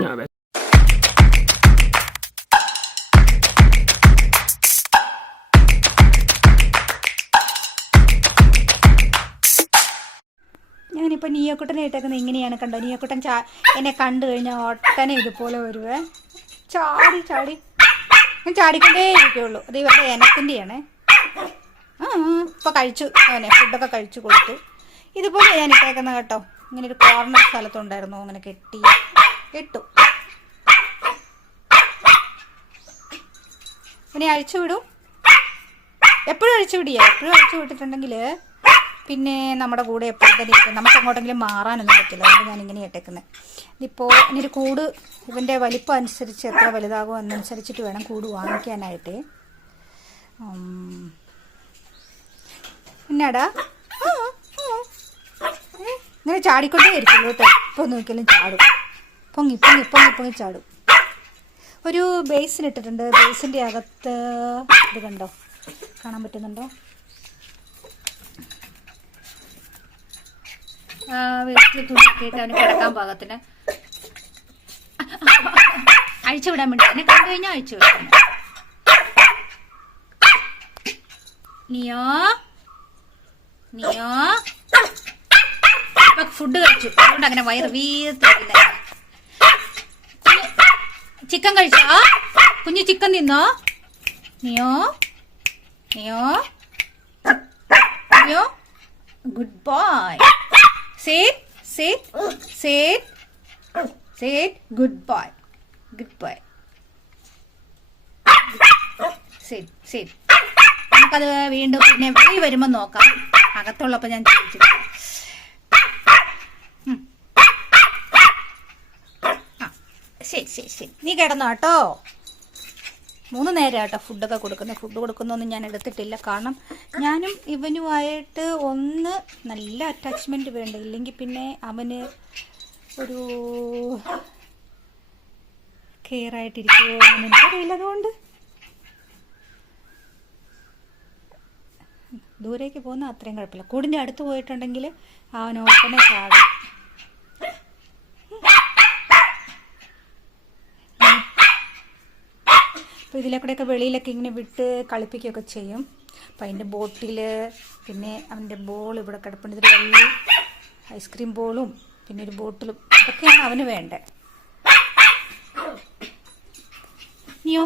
ഞാനിപ്പോൾ നിയോക്കുട്ടനെ ഇട്ടേക്കുന്നത് ഇങ്ങനെയാണ്. കണ്ടോ, നിയോക്കുട്ടൻ എന്നെ കണ്ടു കഴിഞ്ഞാൽ ഒട്ടനെ ഇതുപോലെ വരുവേ. ചാടി ചാടി ഞാൻ ചാടിക്കൊണ്ടേ ഇരിക്കുള്ളൂ. അത് ഇവരുടെ എനത്തിൻ്റെയാണ്. ഇപ്പോൾ കഴിച്ചു, അവനെ ഫുഡൊക്കെ കഴിച്ചു കൊടുത്തു. ഇതുപോലെ ഞാൻ ഇട്ടേക്കുന്നത് കേട്ടോ. ഇങ്ങനെ ഒരു കോർണർ സ്ഥലത്തുണ്ടായിരുന്നു, അങ്ങനെ ഇട്ടു. പിന്നെ അഴിച്ചു വിടും. എപ്പോഴും അഴിച്ചു വിടില്ല. എപ്പോഴും അഴിച്ചു വിട്ടിട്ടുണ്ടെങ്കിൽ പിന്നെ നമ്മുടെ കൂടെ എപ്പോഴും തന്നെ ഇരിക്കും. നമുക്ക് എങ്ങോട്ടെങ്കിലും മാറാനൊന്നും പറ്റില്ല. അതുകൊണ്ട് ഞാനിങ്ങനെ ഇട്ടേക്കുന്നത്. ഇതിപ്പോൾ ഇനിയൊരു കൂട് ഇവൻ്റെ വലിപ്പം അനുസരിച്ച് എത്ര വലുതാകുമോ എന്നനുസരിച്ചിട്ട് വേണം കൂട് വാങ്ങിക്കാനായിട്ട്. എന്നാടാ ഇങ്ങനെ ചാടിക്കൊണ്ടേ ഇരിക്കുള്ളൂ കേട്ടോ. ഇപ്പോൾ നോക്കിയാലും ചാടും. പൊങ്ങി ചാടും. ഒരു ബേസിനിട്ടിട്ടുണ്ട്. ബേസിൻ്റെ അകത്ത് ഇത് കണ്ടോ, കാണാൻ പറ്റുന്നുണ്ടോ? വീട്ടിൽ തുണിയൊക്കെ ഇട്ട് അവന് കിടക്കാൻ പാകത്തിന് അഴിച്ചു വിടാൻ വേണ്ടി. എന്നെ കണ്ടു കഴിഞ്ഞാൽ അഴിച്ചു വിടാൻ. നിയോ ഇപ്പൊ ഫുഡ് കഴിച്ചു, അതുകൊണ്ട് അങ്ങനെ വയറ് വീർത്തിരിക്കുന്നത്. ചിക്കൻ കഴിച്ചോ? കുഞ്ഞു ചിക്കൻ തിന്നോ? Neo good boy. Sit. Good boy. Sit. നമുക്കത് വീണ്ടും പിന്നെ വെളി വരുമ്പോൾ നോക്കാം. അകത്തുള്ളപ്പോൾ ഞാൻ ചോദിച്ചു. ശരി. നീ കിടന്നോ കേട്ടോ. 3 നേരം കേട്ടോ ഫുഡൊക്കെ കൊടുക്കുന്നത്. ഫുഡ് കൊടുക്കുന്നൊന്നും ഞാൻ എടുത്തിട്ടില്ല. കാരണം ഞാനും ഇവനുമായിട്ട് ഒന്ന് നല്ല അറ്റാച്ച്മെൻറ്റ് വേണ്ട. ഇല്ലെങ്കിൽ പിന്നെ അവന് ഒരു കെയർ ആയിട്ടിരിക്കുമോ എന്ന് എനിക്കറിയില്ല. അതുകൊണ്ട് ദൂരേക്ക് പോകുന്ന അത്രയും കുഴപ്പമില്ല. കൂടിൻ്റെ അടുത്ത് പോയിട്ടുണ്ടെങ്കിൽ അവനോട്ടനെ ചാടും. അപ്പോൾ ഇതിലേക്കൂടെയൊക്കെ വെളിയിലൊക്കെ ഇങ്ങനെ വിട്ട് കളിപ്പിക്കുകയൊക്കെ ചെയ്യും. അപ്പം അതിൻ്റെ ബോട്ടിൽ, പിന്നെ അവൻ്റെ ബോൾ ഇവിടെ കിടപ്പുണ്ട്. ഇതിൽ വെള്ളി ഐസ്ക്രീം ബോളും പിന്നെ ഒരു ബോട്ടിലും ഇതൊക്കെയാണ് അവന് വേണ്ടത്. നീയോ